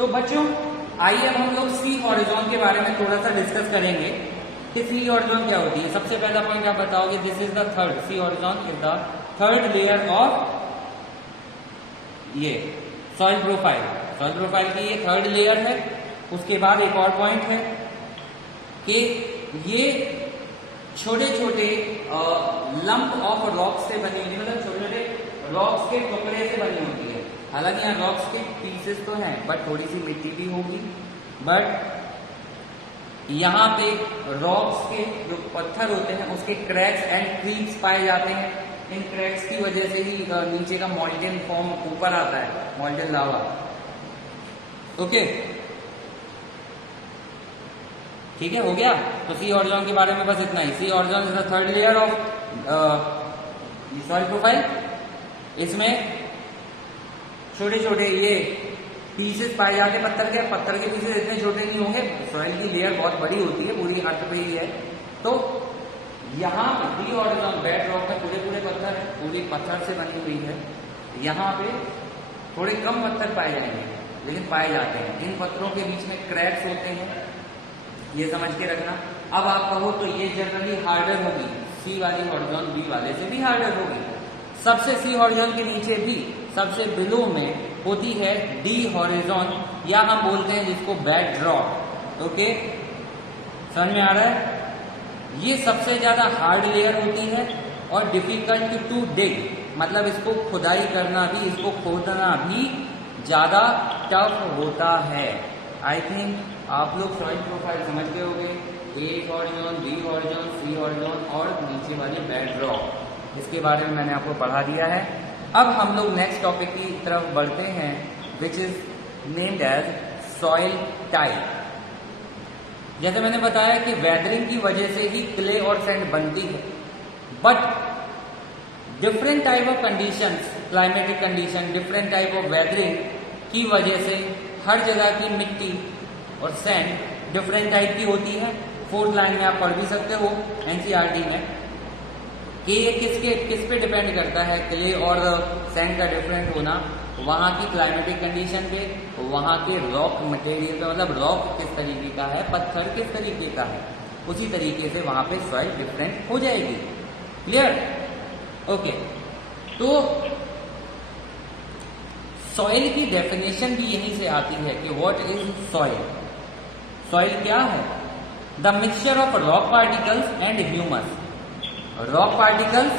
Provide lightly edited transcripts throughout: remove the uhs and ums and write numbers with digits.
तो बच्चों आइए अब हम लोग सी हॉरिजॉन के बारे में थोड़ा सा डिस्कस करेंगे कि सी हॉरिजॉन क्या होती है। सबसे पहला पॉइंट आप बताओगे, this is the third, C horizon is the third layer of ये सॉइल प्रोफाइल। सॉइल प्रोफाइल की ये थर्ड लेयर है। उसके बाद एक और पॉइंट है कि ये छोटे छोटे लंप ऑफ रॉक्स से बनी होती है, मतलब छोटे छोटे रॉक्स के टुकड़े से बनी होती है। हालांकि यहाँ रॉक्स के पीसेस तो हैं बट थोड़ी सी मिट्टी भी होगी। बट यहाँ पे रॉक्स के जो पत्थर होते हैं उसके क्रैक्स एंड क्रीक्स पाए जाते हैं। इन क्रैक्स की वजह से ही नीचे का मॉल्टेन फॉर्म ऊपर आता है, मॉल्टेन लावा। ओके, ठीक है, हो गया। तो सी हॉरिजॉन के बारे में बस इतना ही। C horizon is the third layer of soil profile. इसमें छोटे छोटे ये पीसेस पाए जाते हैं पत्थर के। पत्थर के पीसेस इतने छोटे नहीं होंगे, सॉइल की लेयर बहुत बड़ी होती है, पूरी अर्थ पे ही है। तो यहाँ डी हॉरिजॉन बेड रॉक में पूरे पूरे पत्थर है, पूरी पत्थर से बनी हुई है। यहाँ पे थोड़े कम पत्थर पाए जाएंगे लेकिन पाए जाते हैं। इन पत्थरों के बीच में क्रैक्स होते हैं, ये समझ के रखना। अब आप कहो तो ये जनरली हार्डर होगी, सी वाली हॉरिजॉन बी वाले से भी हार्डर होगी। सबसे सी हॉरिजॉन के नीचे भी सबसे बिलो में होती है डी हॉरिजॉन, या हम बोलते हैं जिसको बेड रॉक। ओके, समझ में आ रहा है? ये सबसे ज्यादा हार्ड लेयर होती है और डिफिकल्ट टू डिग, मतलब इसको खुदाई करना भी, इसको खोदना भी ज्यादा टफ होता है। आई थिंक आप लोग सॉइल प्रोफाइल समझ गए होंगे, ए हॉरिजॉन, बी हॉरिजॉन, सी हॉरिजॉन और नीचे वाली बेड रॉक। इसके बारे में मैंने आपको पढ़ा दिया है। अब हम लोग नेक्स्ट टॉपिक की तरफ बढ़ते हैं, which is named as soil type. जैसे मैंने बताया कि वेदरिंग की वजह से ही क्ले और सैंड बनती है, but different type of conditions, climatic condition, different type of weathering की वजह से हर जगह की मिट्टी और सैंड डिफरेंट टाइप की होती है। फोर्थ लाइन में आप पढ़ भी सकते हो एनसीईआरटी में कि ये किस पे डिपेंड करता है, क्ले और सैंड का डिफरेंट होना वहाँ की क्लाइमेटिक कंडीशन पे, वहाँ के रॉक मटेरियल पे, मतलब रॉक किस तरीके का है, पत्थर किस तरीके का है, उसी तरीके से वहाँ पे सॉइल डिफरेंट हो जाएगी। क्लियर? ओके, तो सॉइल की डेफिनेशन भी यहीं से आती है कि व्हाट इज सॉइल। सॉइल क्या है? The mixture of rock particles and humus. Rock particles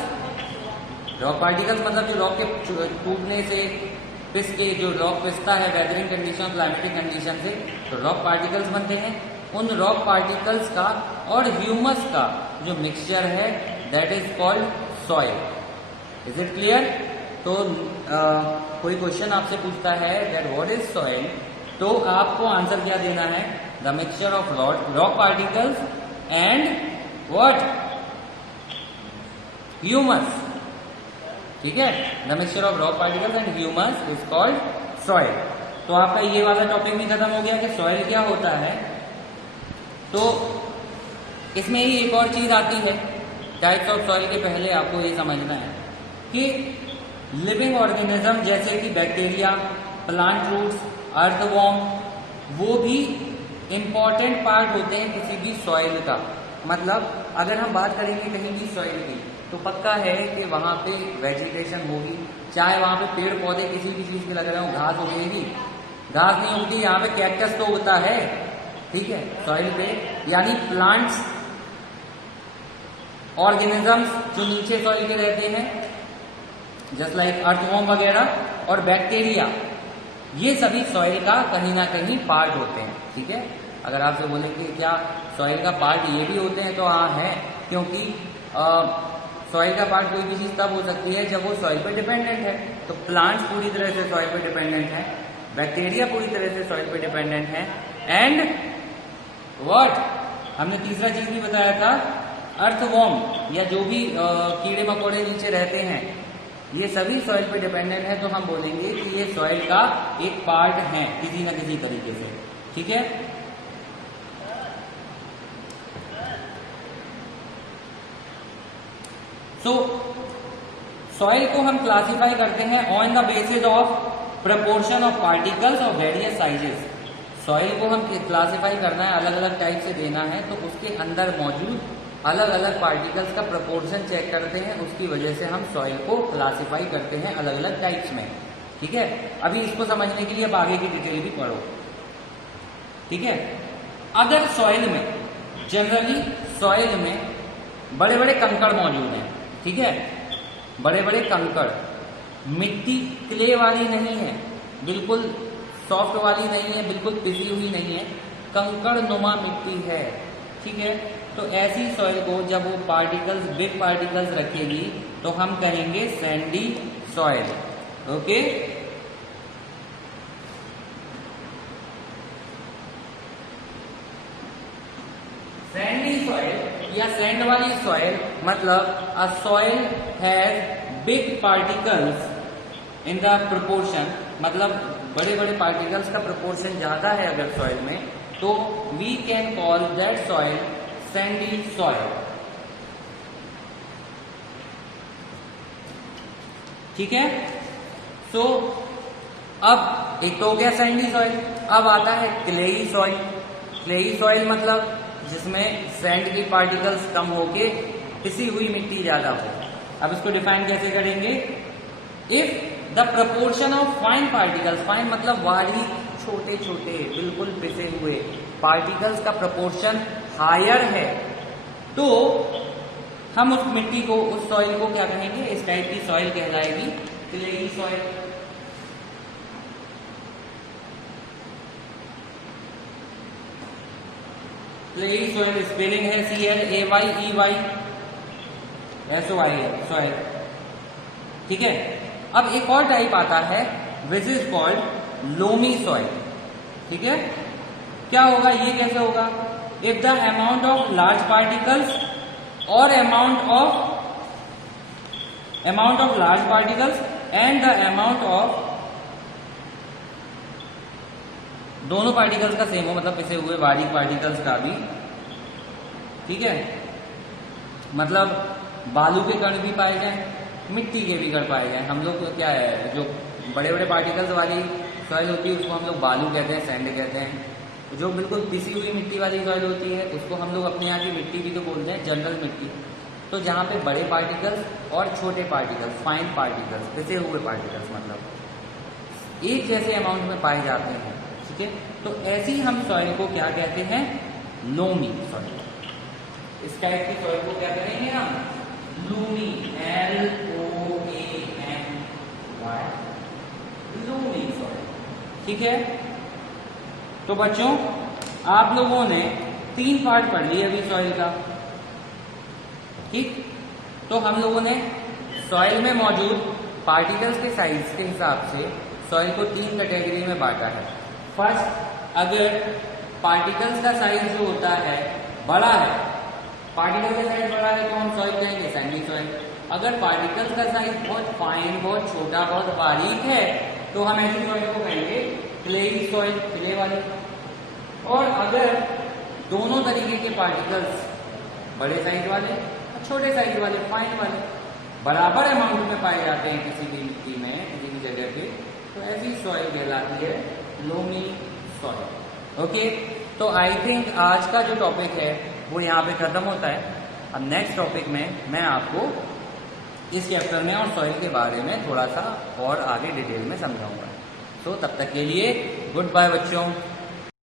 मतलब जो रॉक के टूटने से पिस के, जो रॉक पिसता है वेदरिंग कंडीशन, क्लाइमेटिक कंडीशन से, तो रॉक पार्टिकल्स बनते हैं। उन रॉक पार्टिकल्स का और ह्यूमस का जो मिक्सचर है that is called soil. Is it clear? तो कोई क्वेश्चन आपसे पूछता है दैट व्हाट इज सॉइल, तो आपको आंसर क्या देना है? The mixture of rock particles and what? Humus. ठीक है, the mixture of rock particles and humus is called soil. तो आपका ये वाला टॉपिक भी खत्म हो गया कि सॉइल क्या होता है। तो इसमें ही एक और चीज आती है टाइप्स ऑफ सॉइल के पहले आपको ये समझना है कि लिविंग ऑर्गेनिज्म जैसे कि बैक्टीरिया, प्लांट रूट्स, अर्थवॉर्म, वो भी इंपॉर्टेंट पार्ट होते हैं किसी भी सॉइल का। मतलब अगर हम बात करेंगे कहीं भी सॉइल की, तो पक्का है कि वहां पे वेजिटेशन होगी, चाहे वहां पे पेड़ पौधे किसी भी चीज के लग रहे हो, घास उगेगी, घास नहीं उगती, यहाँ पे कैक्टस तो होता है। ठीक है, सॉइल पे, यानी प्लांट्स, ऑर्गेनिजम्स जो नीचे सॉइल के रहते हैं, जस्ट लाइक अर्थवॉर्म वगैरह, और बैक्टीरिया, ये सभी सॉइल का कहीं ना कहीं पार्ट होते हैं। ठीक है, अगर आपसे बोले कि क्या सॉइल का पार्ट ये भी होते हैं, तो हाँ है, क्योंकि सॉइल का पार्ट कोई भी चीज तब हो सकती है जब वो सॉइल पे डिपेंडेंट है। तो प्लांट्स पूरी तरह से सॉइल पे डिपेंडेंट है, बैक्टीरिया पूरी तरह से सॉइल पे डिपेंडेंट है, एंड व्हाट, हमने तीसरा चीज भी बताया था, अर्थवॉर्म या जो भी कीड़े मकोड़े नीचे रहते हैं, ये सभी सॉइल पे डिपेंडेंट है। तो हम बोलेंगे कि ये सॉइल का एक पार्ट है किसी न किसी तरीके से। ठीक है, सो सॉइल को हम क्लासिफाई करते हैं on the basis of proportion of particles of various sizes. Soil को हम क्लासिफाई करना है, अलग अलग टाइप से देना है, तो उसके अंदर मौजूद अलग अलग पार्टिकल्स का प्रपोर्शन चेक करते हैं, उसकी वजह से हम सॉइल को क्लासिफाई करते हैं अलग अलग टाइप्स में। ठीक है, अभी इसको समझने के लिए अब आगे की डिटेल भी पढ़ो। ठीक है, अगर सॉइल में जनरली सॉइल में बड़े बड़े कंकड़ मौजूद हैं, ठीक है, बड़े बड़े कंकड़, मिट्टी क्ले वाली नहीं है, बिल्कुल सॉफ्ट वाली नहीं है, बिल्कुल पिसी हुई नहीं है, कंकड़ नुमा मिट्टी है। ठीक है, तो ऐसी सॉइल को जब वो पार्टिकल्स, बिग पार्टिकल्स रखेगी तो हम कहेंगे Sandy soil. Okay, Sandy soil या सैंड वाली सॉइल मतलब अ soil has big particles in the proportion, मतलब बड़े बड़े पार्टिकल्स का प्रोपोर्शन ज्यादा है अगर सॉइल में, तो we can call that soil sandy soil. ठीक है, सो अब एक तो हो गया सैंडी सॉइल, अब आता है क्लेई सॉइल। क्लेई सॉइल मतलब जिसमें सैंड की पार्टिकल्स कम होके पिसी हुई मिट्टी ज्यादा हो। अब इसको डिफाइन कैसे करेंगे? If the proportion of fine particles, fine मतलब बारीक छोटे छोटे बिल्कुल पिसे हुए पार्टिकल्स का प्रपोर्शन हायर है, तो हम उस मिट्टी को, उस सॉइल को क्या कहेंगे? इस टाइप की सॉइल कहलाएगी clayey soil. Clayey soil spelling है CLAYEY SOI सॉइल। ठीक है, अब एक और टाइप आता है which is called loamy soil. ठीक है, क्या होगा, ये कैसे होगा? If the amount of large particles और amount of large particles and the amount of, दोनों पार्टिकल्स का सेम हो, मतलब पिसे हुए बारीक पार्टिकल्स का भी। ठीक है, मतलब बालू के कण भी पाए जाएं, मिट्टी के भी कण पाए जाएं। हम लोग क्या है, जो बड़े बड़े पार्टिकल्स वाली सॉइल होती है उसको हम लोग बालू कहते हैं, सैंड कहते हैं। जो बिल्कुल पिसी हुई मिट्टी वाली सॉइल होती है उसको हम लोग अपने यहाँ की मिट्टी भी तो बोलते हैं, जनरल मिट्टी। तो जहाँ पे बड़े पार्टिकल्स और छोटे पार्टिकल्स, फाइन पार्टिकल्स, पिसे हुए पार्टिकल्स मतलब एक जैसे अमाउंट में पाए जाते हैं। ठीक है, तो ऐसी हम सॉइल को क्या कहते हैं? Loamy soil. इस टाइप की सॉइल को क्या करेंगे हम? Lumi, LOAMY, Lumi soil. ठीक है, तो बच्चों आप लोगों ने 3 पार्ट पढ़ लिए अभी सॉइल का। ठीक, तो हम लोगों ने सॉइल में मौजूद पार्टिकल्स के साइज के हिसाब से सॉइल को 3 कैटेगरी में बांटा है। फर्स्ट, अगर पार्टिकल्स का साइज जो होता है बड़ा है, पार्टिकल का साइज बड़ा है तो हम सॉइल कहेंगे सैंडी सॉइल। अगर पार्टिकल्स का साइज बहुत फाइन, बहुत छोटा, बहुत बारीक है तो हम ऐसी सॉइल को कहेंगे क्लेई सॉइल, क्ले वाली। और अगर दोनों तरीके के पार्टिकल्स, बड़े साइज वाले और छोटे साइज वाले, फाइन वाले, बराबर अमाउंट में पाए जाते हैं किसी भी मिट्टी में, किसी भी जगह पे, तो ऐसी सॉइल कहलाती है लोमी सॉइल। ओके, तो आई थिंक आज का जो टॉपिक है वो यहाँ पे खत्म होता है। अब नेक्स्ट टॉपिक में मैं आपको इस चैप्टर में और सॉइल के बारे में थोड़ा सा और आगे डिटेल में समझाऊंगा। तो तब तक के लिए गुड बाय बच्चों।